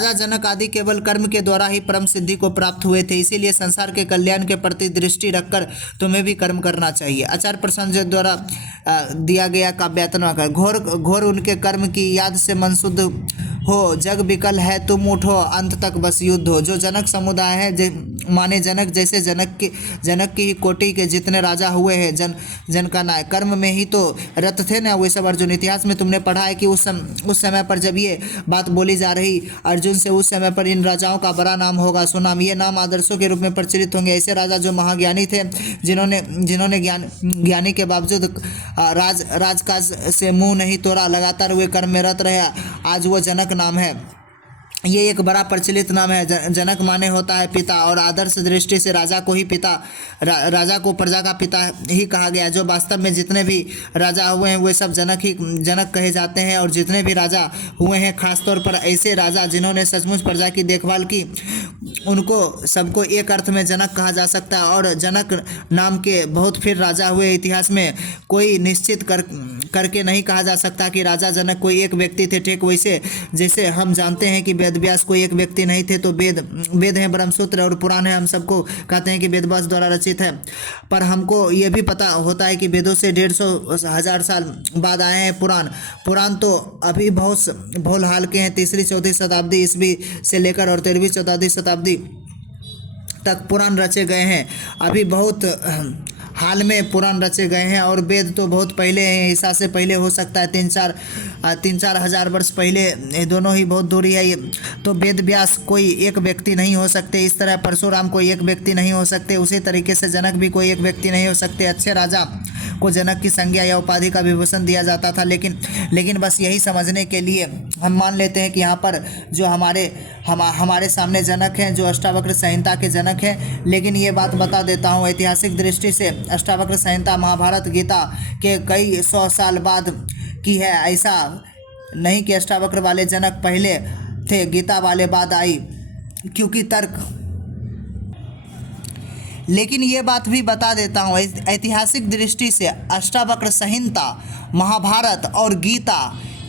राजा जनक आदि केवल कर्म के द्वारा ही परम सिद्धि को प्राप्त हुए थे, इसीलिए संसार के कल्याण के प्रति दृष्टि रखकर तुम्हें भी कर्म करना चाहिए। आचार्य प्रसन्न द्वारा दिया गया काव्यात्मक घोर घोर उनके कर्म की याद से मन शुद्ध हो, जग विकल है तुम उठो, अंत तक बस युद्ध हो। जो जनक समुदाय है, माने जनक जैसे जनक की ही कोटि के जितने राजा हुए हैं, जन का नायक कर्म में ही तो रत थे ना वे सब अर्जुन। इतिहास में तुमने पढ़ा है कि उस समय पर जब ये बात बोली जा रही अर्जुन से, उस समय पर इन राजाओं का बड़ा नाम होगा, सुनाम। ये नाम आदर्शों के रूप में प्रचलित होंगे। ऐसे राजा जो महाज्ञानी थे, जिन्होंने ज्ञानी के बावजूद राजकाज से मुंह नहीं तोड़ा, लगातार वे कर्म में रत रहे, आज वो जनक नाम है। ये एक बड़ा प्रचलित नाम है। जनक माने होता है पिता, और आदर्श दृष्टि से राजा को ही पिता, राजा को प्रजा का पिता ही कहा गया। जो वास्तव में जितने भी राजा हुए हैं वे सब जनक कहे जाते हैं। और जितने भी राजा हुए हैं, खासतौर पर ऐसे राजा जिन्होंने सचमुच प्रजा की देखभाल की, उनको सबको एक अर्थ में जनक कहा जा सकता है। और जनक नाम के बहुत फिर राजा हुए। इतिहास में कोई निश्चित करके नहीं कहा जा सकता कि राजा जनक कोई एक व्यक्ति थे। ठीक वैसे जैसे हम जानते हैं कि वेद व्यास कोई एक व्यक्ति नहीं थे, तो वेद हैं ब्रह्मसूत्र और पुराण है, हम सबको कहते हैं कि वेद व्यास द्वारा रचित है। पर हमको ये भी पता होता है कि वेदों से 150-1000 साल बाद आए हैं पुराण तो अभी बहुत भोल हाल के हैं। 3री-4री शताब्दी ईस्वी से लेकर और 13वीं-14वीं शताब्दी तक पुराण रचे गए हैं। अभी बहुत हाल में पुराण रचे गए हैं। और वेद तो बहुत पहले हैं, ईसा से पहले हो सकता है 3-4 हज़ार वर्ष पहले, ये दोनों ही बहुत दूरी है। ये तो वेद व्यास कोई एक व्यक्ति नहीं हो सकते, इस तरह परशुराम कोई एक व्यक्ति नहीं हो सकते, उसी तरीके से जनक भी कोई एक व्यक्ति नहीं हो सकते। अच्छे राजा को जनक की संज्ञा या उपाधि का विभूषण दिया जाता था। लेकिन बस यही समझने के लिए हम मान लेते हैं कि यहाँ पर जो हमारे सामने जनक हैं, जो अष्टावक्र संहिता के जनक हैं। लेकिन ये बात बता देता हूँ, ऐतिहासिक दृष्टि से अष्टावक्र संहिता महाभारत गीता के कई 100 साल बाद की है। ऐसा नहीं कि अष्टावक्र वाले जनक पहले थे, गीता वाले बाद आई, क्योंकि तर्क। लेकिन ये बात भी बता देता हूँ, ऐतिहासिक दृष्टि से अष्टावक्र संहिता महाभारत और गीता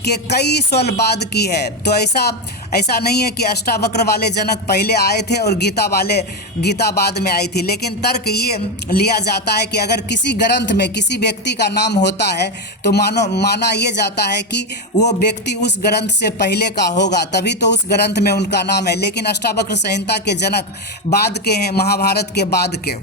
के कई साल बाद की है। तो ऐसा नहीं है कि अष्टावक्र वाले जनक पहले आए थे और गीता बाद में आई थी। लेकिन तर्क ये लिया जाता है कि अगर किसी ग्रंथ में किसी व्यक्ति का नाम होता है तो माना ये जाता है कि वो व्यक्ति उस ग्रंथ से पहले का होगा, तभी तो उस ग्रंथ में उनका नाम है। लेकिन अष्टावक्र संहिता के जनक बाद के हैं, महाभारत के बाद के।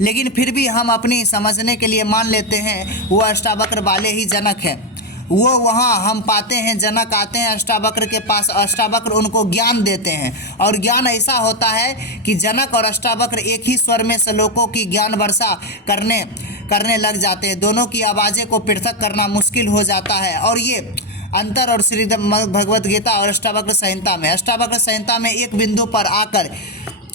लेकिन फिर भी हम अपनी समझने के लिए मान लेते हैं वो अष्टावक्र वाले ही जनक हैं। वो वहाँ हम पाते हैं जनक आते हैं अष्टावक्र के पास, अष्टावक्र उनको ज्ञान देते हैं। और ज्ञान ऐसा होता है कि जनक और अष्टावक्र एक ही स्वर में श्लोकों की ज्ञान वर्षा करने लग जाते हैं। दोनों की आवाज़ें को पृथक करना मुश्किल हो जाता है। और ये अंतर और श्री भगवद गीता और अष्टावक्र संहिता में एक बिंदु पर आकर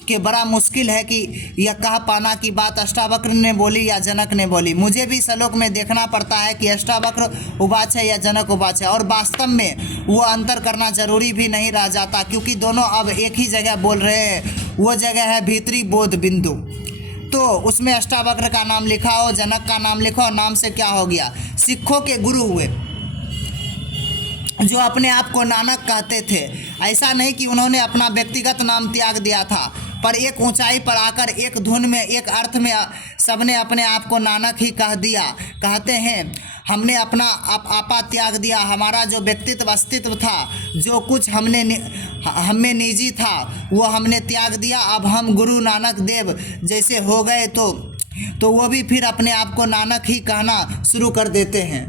कि बड़ा मुश्किल है कि यह कह पाना कि बात अष्टावक्र ने बोली या जनक ने बोली। मुझे भी श्लोक में देखना पड़ता है कि अष्टावक्र उवाच है या जनक उवाच है। और वास्तव में वो अंतर करना जरूरी भी नहीं रह जाता, क्योंकि दोनों अब एक ही जगह बोल रहे हैं। वो जगह है भीतरी बोध बिंदु। तो उसमें अष्टावक्र का नाम लिखा हो, जनक का नाम लिखो, और नाम से क्या हो गया, सिखों के गुरु हुए, जो अपने आप को नानक कहते थे। ऐसा नहीं कि उन्होंने अपना व्यक्तिगत नाम त्याग दिया था, पर एक ऊंचाई पर आकर एक धुन में एक अर्थ में सबने अपने आप को नानक ही कह दिया। कहते हैं हमने अपना आपा त्याग दिया, हमारा जो व्यक्तित्व अस्तित्व था, जो कुछ हमें निजी था, वो हमने त्याग दिया। अब हम गुरु नानक देव जैसे हो गए तो वो भी फिर अपने आप को नानक ही कहना शुरू कर देते हैं।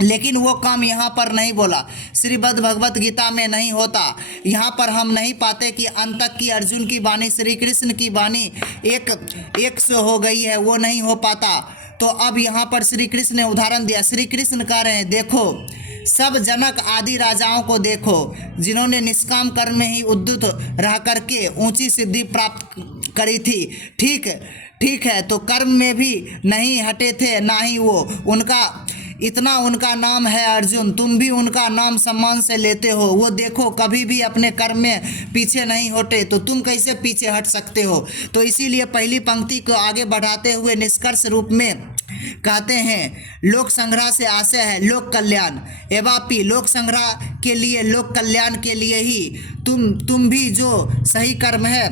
लेकिन वो काम यहाँ पर नहीं बोला, श्रीमद् भगवत गीता में नहीं होता। यहाँ पर हम नहीं पाते कि अंत तक की अर्जुन की वाणी, श्री कृष्ण की वाणी एक से हो गई है, वो नहीं हो पाता। तो अब यहाँ पर श्री कृष्ण ने उदाहरण दिया। श्री कृष्ण कह रहे हैं देखो सब जनक आदि राजाओं को देखो, जिन्होंने निष्काम कर्म में ही उद्युत रह करके ऊंची सिद्धि प्राप्त करी थी। ठीक है, तो कर्म में भी नहीं हटे थे, ना ही वो उनका नाम है अर्जुन। तुम भी उनका नाम सम्मान से लेते हो। वो देखो कभी भी अपने कर्म में पीछे नहीं हटे, तो तुम कैसे पीछे हट सकते हो। तो इसीलिए पहली पंक्ति को आगे बढ़ाते हुए निष्कर्ष रूप में कहते हैं लोक संग्रह से आशय है लोक कल्याण, एवापि लोक संग्रह के लिए, लोक कल्याण के लिए ही तुम भी जो सही कर्म है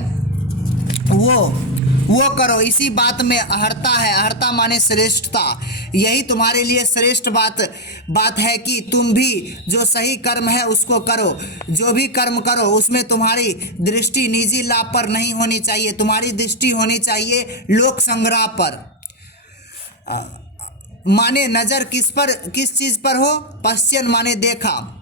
वो करो। इसी बात में अहर्ता है, अहर्ता माने श्रेष्ठता। यही तुम्हारे लिए श्रेष्ठ बात है कि तुम भी जो सही कर्म है उसको करो। जो भी कर्म करो उसमें तुम्हारी दृष्टि निजी लाभ पर नहीं होनी चाहिए, तुम्हारी दृष्टि होनी चाहिए लोक संग्रह पर। माने नज़र किस चीज़ पर हो, पश्चिम माने देखा,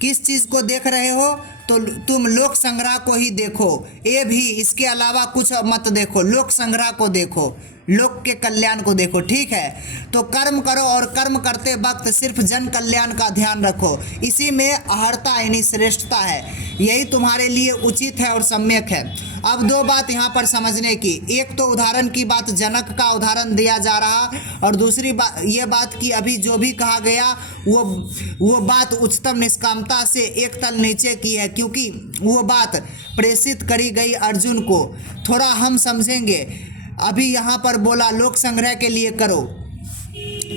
किस चीज़ को देख रहे हो तो तुम लोक संग्रह को ही देखो, ये भी, इसके अलावा कुछ मत देखो, लोक संग्रह को देखो, लोक के कल्याण को देखो, ठीक है। तो कर्म करो और कर्म करते वक्त सिर्फ जन कल्याण का ध्यान रखो, इसी में अहर्ता यानी श्रेष्ठता है, यही तुम्हारे लिए उचित है और सम्यक है। अब दो बात यहाँ पर समझने की, एक तो उदाहरण की बात, जनक का उदाहरण दिया जा रहा, और दूसरी बात ये बात कि अभी जो भी कहा गया वो बात उच्चतम निष्कामता से एक तल नीचे की है, क्योंकि वो बात प्रेषित करी गई अर्जुन को। थोड़ा हम समझेंगे। अभी यहाँ पर बोला लोक संग्रह के लिए करो,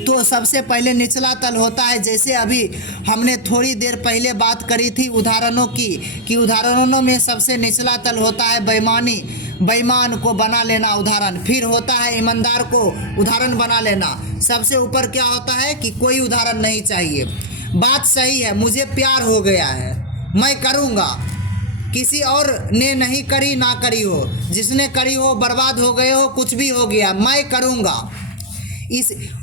तो सबसे पहले निचला तल होता है, जैसे अभी हमने थोड़ी देर पहले बात करी थी उदाहरणों की, कि उदाहरणों में सबसे निचला तल होता है बेईमान को बना लेना उदाहरण, फिर होता है ईमानदार को उदाहरण बना लेना, सबसे ऊपर क्या होता है कि कोई उदाहरण नहीं चाहिए। बात सही है, मुझे प्यार हो गया है, मैं करूँगा, किसी और ने नहीं करी ना करी हो, जिसने करी हो बर्बाद हो गए हो, कुछ भी हो गया, मैं करूँगा।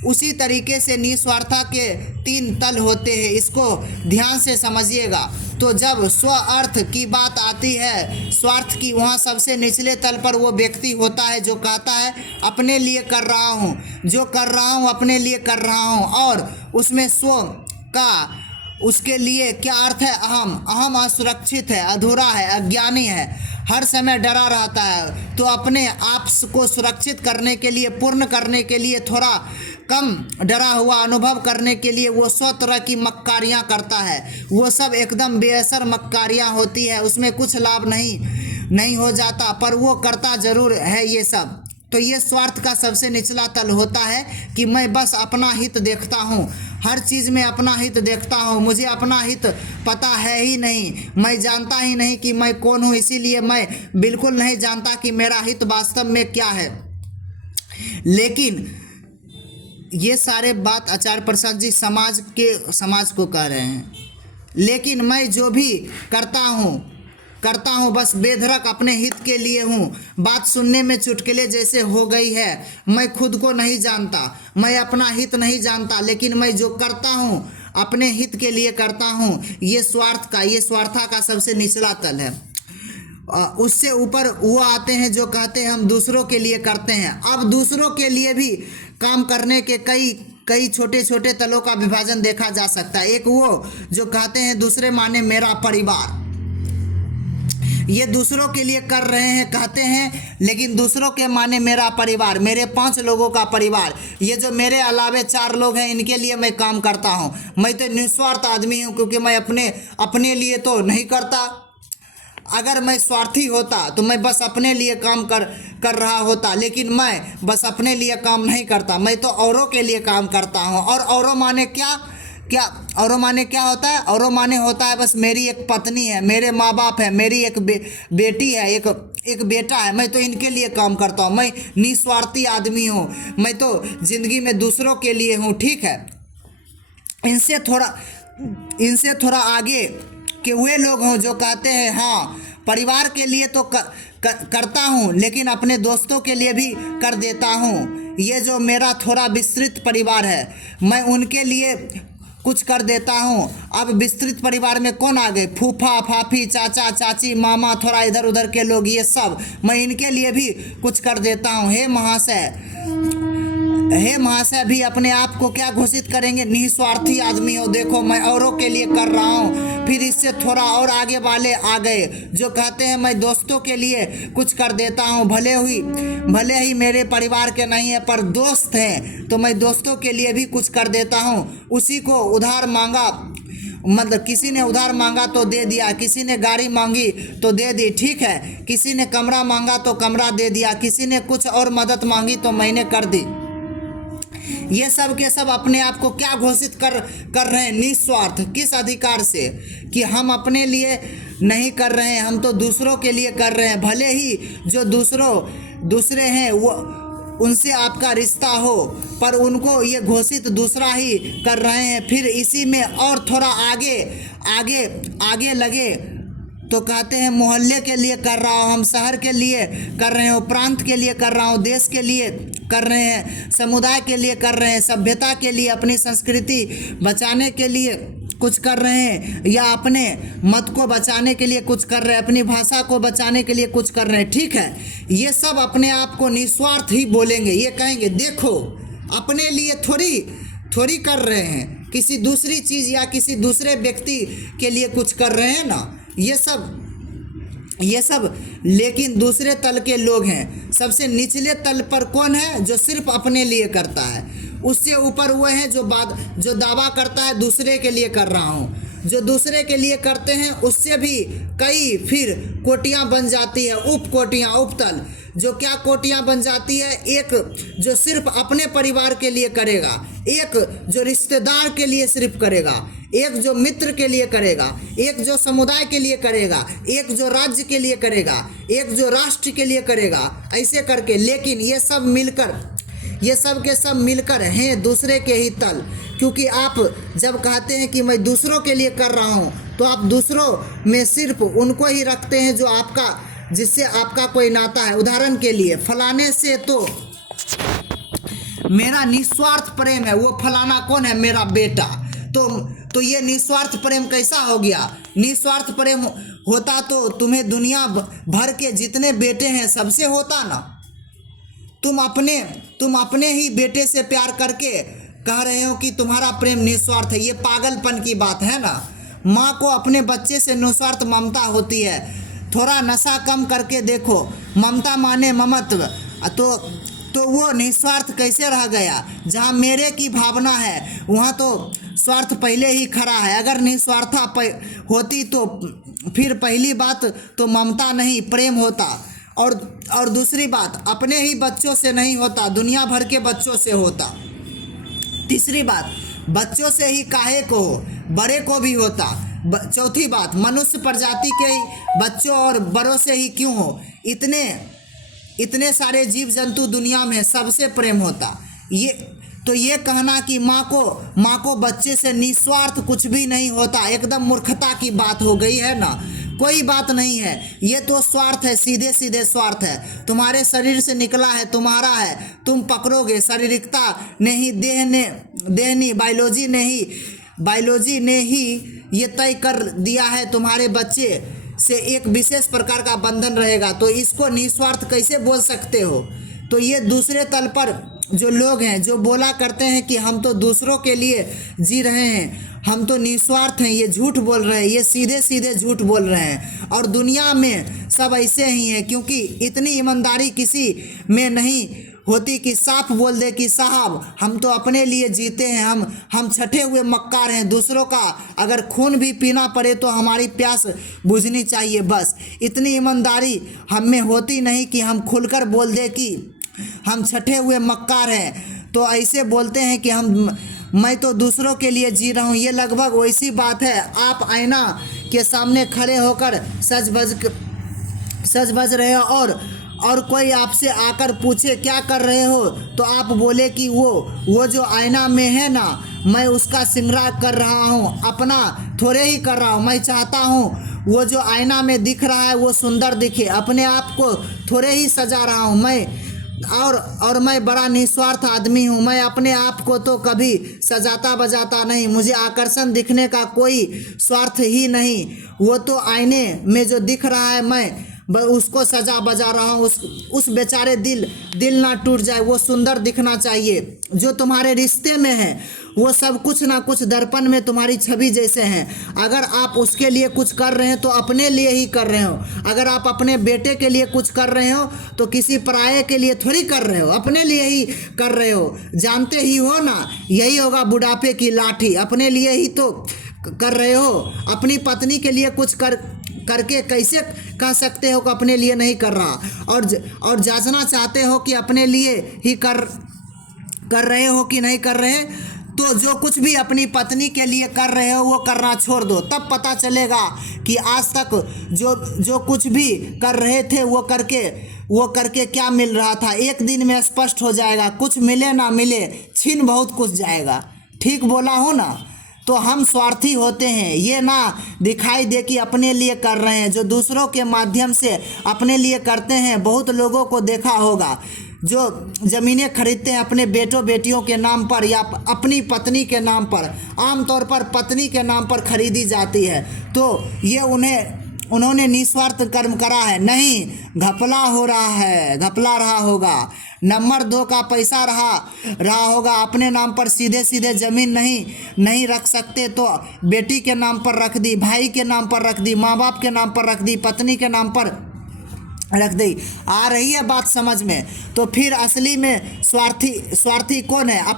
उसी तरीके से निस्वार्था के तीन तल होते हैं, इसको ध्यान से समझिएगा। तो जब स्व अर्थ की बात आती है, स्वार्थ की, वहाँ सबसे निचले तल पर वो व्यक्ति होता है जो कहता है अपने लिए कर रहा हूँ, जो कर रहा हूँ अपने लिए कर रहा हूँ, और उसमें स्व का उसके लिए क्या अर्थ है, अहम असुरक्षित है, अधूरा है, अज्ञानी है, हर समय डरा रहता है। तो अपने आप को सुरक्षित करने के लिए, पूर्ण करने के लिए, थोड़ा कम डरा हुआ अनुभव करने के लिए वो 100 तरह की मक्कारियाँ करता है। वो सब एकदम बेअसर मक्कारियाँ होती है, उसमें कुछ लाभ नहीं हो जाता, पर वो करता ज़रूर है ये सब। तो ये स्वार्थ का सबसे निचला तल होता है कि मैं बस अपना हित देखता हूँ, हर चीज़ में अपना हित देखता हूँ, मुझे अपना हित पता है ही नहीं, मैं जानता ही नहीं कि मैं कौन हूँ, इसीलिए मैं बिल्कुल नहीं जानता कि मेरा हित वास्तव में क्या है। लेकिन ये सारे बात आचार्य प्रसाद जी समाज को कह रहे हैं। लेकिन मैं जो भी करता हूँ बस बेधड़क अपने हित के लिए हूँ। बात सुनने में चुटकुले जैसे हो गई है, मैं खुद को नहीं जानता, मैं अपना हित नहीं जानता, लेकिन मैं जो करता हूँ अपने हित के लिए करता हूँ। ये स्वार्था का सबसे निचला तल है। उससे ऊपर वो आते हैं जो कहते हैं हम दूसरों के लिए करते हैं। अब दूसरों के लिए भी काम करने के कई छोटे छोटे तलों का विभाजन देखा जा सकता है। एक वो जो कहते हैं दूसरे माने मेरा परिवार, ये दूसरों के लिए कर रहे हैं कहते हैं, लेकिन दूसरों के माने मेरा परिवार, मेरे 5 लोगों का परिवार, ये जो मेरे अलावे 4 लोग हैं इनके लिए मैं काम करता हूँ। मैं तो निस्वार्थ आदमी हूँ, क्योंकि मैं अपने लिए तो नहीं करता। अगर मैं स्वार्थी होता तो मैं बस अपने लिए काम कर रहा होता, लेकिन मैं बस अपने लिए काम नहीं करता, मैं तो औरों के लिए काम करता हूँ। और औरों माने क्या औरों माने क्या होता है? औरों माने होता है बस मेरी एक पत्नी है, मेरे माँ बाप है, मेरी एक बेटी है, एक बेटा है, मैं तो इनके लिए काम करता हूँ। मैं निस्वार्थी आदमी हूँ, मैं तो ज़िंदगी में दूसरों के लिए हूँ, ठीक है। इनसे थोड़ा आगे कि वे लोग हों जो कहते हैं हाँ परिवार के लिए तो करता हूँ, लेकिन अपने दोस्तों के लिए भी कर देता हूँ। ये जो मेरा थोड़ा विस्तृत परिवार है, मैं उनके लिए कुछ कर देता हूँ। अब विस्तृत परिवार में कौन आ गए? फूफा फाफी, चाचा चाची, मामा, थोड़ा इधर उधर के लोग, ये सब मैं इनके लिए भी कुछ कर देता हूँ। हे महाशय भी अपने आप को क्या घोषित करेंगे? निस्वार्थी आदमी हो, देखो मैं औरों के लिए कर रहा हूँ। फिर इससे थोड़ा और आगे वाले आ गए जो कहते हैं मैं दोस्तों के लिए कुछ कर देता हूँ, भले ही मेरे परिवार के नहीं है पर दोस्त हैं तो मैं दोस्तों के लिए भी कुछ कर देता हूँ। उसी को उधार मांगा, मतलब किसी ने उधार मांगा तो दे दिया, किसी ने गाड़ी मांगी तो दे दी, ठीक है। किसी ने कमरा मांगा तो कमरा दे दिया, किसी ने कुछ और मदद मांगी तो मैंने कर दी। ये सब के सब अपने आप को क्या घोषित कर रहे हैं? निस्वार्थ। किस अधिकार से? कि हम अपने लिए नहीं कर रहे हैं, हम तो दूसरों के लिए कर रहे हैं। भले ही जो दूसरे हैं वो उनसे आपका रिश्ता हो, पर उनको ये घोषित दूसरा ही कर रहे हैं। फिर इसी में और थोड़ा आगे लगे तो कहते हैं मोहल्ले के लिए कर रहा हूँ, हम शहर के लिए कर रहे हो, प्रांत के लिए कर रहा हूँ, देश के लिए कर रहे हैं, समुदाय के लिए कर रहे हैं, सभ्यता के लिए, अपनी संस्कृति बचाने के लिए कुछ कर रहे हैं, या अपने मत को बचाने के लिए कुछ कर रहे हैं, अपनी भाषा को बचाने के लिए कुछ कर रहे हैं। ठीक है, ये सब अपने आप को निस्वार्थ ही बोलेंगे। ये कहेंगे देखो अपने लिए थोड़ी कर रहे हैं, किसी दूसरी चीज़ या किसी दूसरे व्यक्ति के लिए कुछ कर रहे हैं ना। ये सब लेकिन दूसरे तल के लोग हैं। सबसे निचले तल पर कौन है? जो सिर्फ अपने लिए करता है। उससे ऊपर वो है जो दावा करता है दूसरे के लिए कर रहा हूँ। जो दूसरे के लिए करते हैं उससे भी कई फिर कोटियाँ बन जाती है, उप कोटियाँ, उपतल। जो क्या कोटियाँ बन जाती है? एक जो सिर्फ अपने परिवार के लिए करेगा, एक जो रिश्तेदार के लिए सिर्फ करेगा, एक जो मित्र के लिए करेगा, एक जो समुदाय के लिए करेगा, एक जो राज्य के लिए करेगा, एक जो राष्ट्र के लिए करेगा, ऐसे करके। लेकिन ये सब के सब मिलकर हैं दूसरे के ही तल। क्योंकि आप जब कहते हैं कि मैं दूसरों के लिए कर रहा हूँ, तो आप दूसरों में सिर्फ उनको ही रखते हैं जिससे आपका कोई नाता है। उदाहरण के लिए, फलाने से तो मेरा निस्वार्थ प्रेम है। वो फलाना कौन है? मेरा बेटा। तो ये निस्वार्थ प्रेम कैसा हो गया? निस्वार्थ प्रेम होता तो तुम्हें दुनिया भर के जितने बेटे हैं सबसे होता ना। तुम अपने ही बेटे से प्यार करके कह रहे हो कि तुम्हारा प्रेम निस्वार्थ है। ये पागलपन की बात है ना। माँ को अपने बच्चे से निस्वार्थ ममता होती है। थोड़ा नशा कम करके देखो, ममता माने ममत्व, तो वो निस्वार्थ कैसे रह गया? जहाँ मेरे की भावना है वहाँ तो स्वार्थ पहले ही खड़ा है। अगर निस्वार्था होती तो फिर पहली बात तो ममता नहीं प्रेम होता, और दूसरी बात अपने ही बच्चों से नहीं होता, दुनिया भर के बच्चों से होता। तीसरी बात, बच्चों से ही काहे को हो, बड़े को भी होता। चौथी बात, मनुष्य प्रजाति के ही बच्चों और बड़ों से ही क्यों हो, इतने सारे जीव जंतु दुनिया में सबसे प्रेम होता। ये कहना कि माँ को बच्चे से निस्वार्थ कुछ भी नहीं होता, एकदम मूर्खता की बात हो गई है ना। कोई बात नहीं है, ये तो स्वार्थ है, सीधे सीधे स्वार्थ है। तुम्हारे शरीर से निकला है, तुम्हारा है, तुम पकड़ोगे। शारीरिकता ने ही देहनी बायोलॉजी ने ही ये तय कर दिया है तुम्हारे बच्चे से एक विशेष प्रकार का बंधन रहेगा। तो इसको निस्वार्थ कैसे बोल सकते हो? तो ये दूसरे तल पर जो लोग हैं जो बोला करते हैं कि हम तो दूसरों के लिए जी रहे हैं, हम तो निस्वार्थ हैं, ये झूठ बोल रहे हैं, ये सीधे सीधे झूठ बोल रहे हैं। और दुनिया में सब ऐसे ही हैं, क्योंकि इतनी ईमानदारी किसी में नहीं होती कि साफ बोल दे कि साहब हम तो अपने लिए जीते हैं, हम छठे हुए मक्कार हैं, दूसरों का अगर खून भी पीना पड़े तो हमारी प्यास बुझनी चाहिए। बस इतनी ईमानदारी हम में होती नहीं कि हम खुलकर बोल दे कि हम छठे हुए मक्कार हैं। तो ऐसे बोलते हैं कि मैं तो दूसरों के लिए जी रहा हूँ। ये लगभग वैसी बात है, आप आईना के सामने खड़े होकर सज बज रहे हो और कोई आपसे आकर पूछे क्या कर रहे हो, तो आप बोले कि वो जो आईना में है ना, मैं उसका श्रृंगार कर रहा हूँ, अपना थोड़े ही कर रहा हूँ। मैं चाहता हूँ वो जो आईना में दिख रहा है वो सुंदर दिखे, अपने आप को थोड़े ही सजा रहा हूँ मैं। और मैं बड़ा निस्वार्थ आदमी हूँ, मैं अपने आप को तो कभी सजाता बजाता नहीं, मुझे आकर्षण दिखने का कोई स्वार्थ ही नहीं। वो तो आईने में जो दिख रहा है मैं उसको सजा बजा रहा हूँ, उस बेचारे दिल ना टूट जाए, वो सुंदर दिखना चाहिए। जो तुम्हारे रिश्ते में है वो सब कुछ ना कुछ दर्पण में तुम्हारी छवि जैसे हैं। अगर आप उसके लिए कुछ कर रहे हैं तो अपने लिए ही कर रहे हो। अगर आप अपने बेटे के लिए कुछ कर रहे हो तो किसी पराये के लिए थोड़ी कर रहे हो, अपने लिए ही कर रहे हो। जानते ही हो ना, यही होगा बुढ़ापे की लाठी, अपने लिए ही तो कर रहे हो। अपनी पत्नी के लिए कुछ करके कैसे कह सकते हो कि अपने लिए नहीं कर रहा, और जांचना चाहते हो कि अपने लिए ही कर कर रहे हो कि नहीं कर रहे। तो जो कुछ भी अपनी पत्नी के लिए कर रहे हो वो करना छोड़ दो, तब पता चलेगा कि आज तक जो कुछ भी कर रहे थे वो करके क्या मिल रहा था। एक दिन में स्पष्ट हो जाएगा, कुछ मिले ना मिले छीन बहुत कुछ जाएगा। ठीक बोला हो ना। तो हम स्वार्थी होते हैं, ये ना दिखाई दे कि अपने लिए कर रहे हैं, जो दूसरों के माध्यम से अपने लिए करते हैं। बहुत लोगों को देखा होगा जो ज़मीनें खरीदते हैं अपने बेटों बेटियों के नाम पर या अपनी पत्नी के नाम पर, आमतौर पर पत्नी के नाम पर खरीदी जाती है। तो ये उन्होंने निस्वार्थ कर्म करा है, नहीं घपला हो रहा है, घपला रहा होगा। नंबर 2 का पैसा रहा होगा अपने नाम पर। सीधे सीधे ज़मीन नहीं रख सकते तो बेटी के नाम पर रख दी, भाई के नाम पर रख दी, माँ बाप के नाम पर रख दी, पत्नी के नाम पर रख दी। आ रही है बात समझ में। तो फिर असली में स्वार्थी कौन है।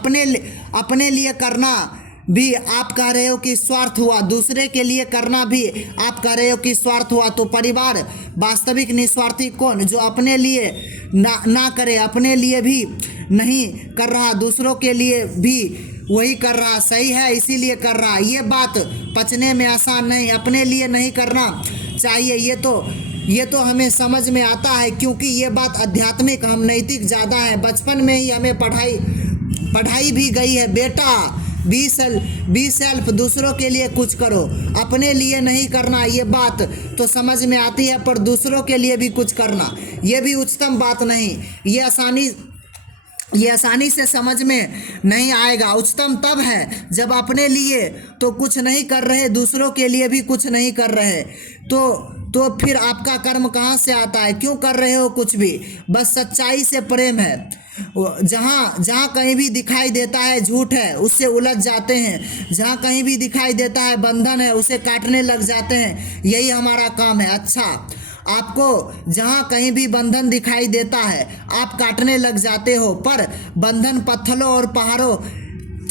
अपने लिए करना भी आप कह रहे हो कि स्वार्थ हुआ, दूसरे के लिए करना भी आप कह रहे हो कि स्वार्थ हुआ। तो परिवार वास्तविक निस्वार्थी कौन, जो अपने लिए ना करे, अपने लिए भी नहीं कर रहा, दूसरों के लिए भी वही कर रहा। सही है, इसीलिए कर रहा। ये बात पचने में आसान नहीं, अपने लिए नहीं करना चाहिए। ये तो हमें समझ में आता है, क्योंकि ये बात आध्यात्मिक, हम नैतिक ज़्यादा है। बचपन में ही हमें पढ़ाई भी गई है, बेटा बी सेल्फ, दूसरों के लिए कुछ करो, अपने लिए नहीं करना। ये बात तो समझ में आती है, पर दूसरों के लिए भी कुछ करना, ये भी उच्चतम बात नहीं। ये आसानी से समझ में नहीं आएगा। उच्चतम तब है जब अपने लिए तो कुछ नहीं कर रहे, दूसरों के लिए भी कुछ नहीं कर रहे। तो फिर आपका कर्म कहाँ से आता है, क्यों कर रहे हो कुछ भी। बस सच्चाई से प्रेम है। जहाँ कहीं भी दिखाई देता है झूठ है, उससे उलझ जाते हैं। जहाँ कहीं भी दिखाई देता है बंधन है, उसे काटने लग जाते हैं। यही हमारा काम है। अच्छा, आपको जहाँ कहीं भी बंधन दिखाई देता है आप काटने लग जाते हो, पर बंधन पत्थरों और पहाड़ों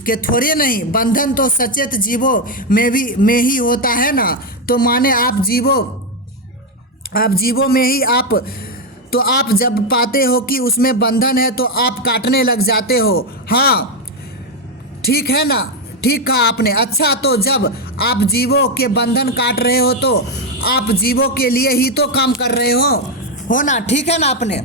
के थोड़े नहीं, बंधन तो सचेत जीवों में ही होता है ना। तो माने आप जीवों में ही तो आप जब पाते हो कि उसमें बंधन है तो आप काटने लग जाते हो। हाँ ठीक है ना, ठीक कहा आपने। अच्छा, तो जब आप जीवों के बंधन काट रहे हो तो आप जीवों के लिए ही तो काम कर रहे हो ना। ठीक है ना आपने।